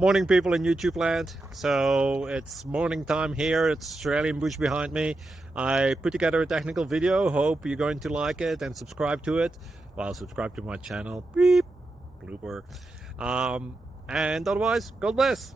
Morning, people in YouTube land. So it's morning time here. It's Australian bush behind me. I put together a technical video. Hope you're going to like it and subscribe to it. Well, subscribe to my channel. Beep, blooper. And otherwise, God bless.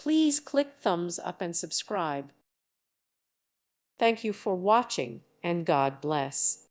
Please click thumbs up and subscribe. Thank you for watching, and God bless.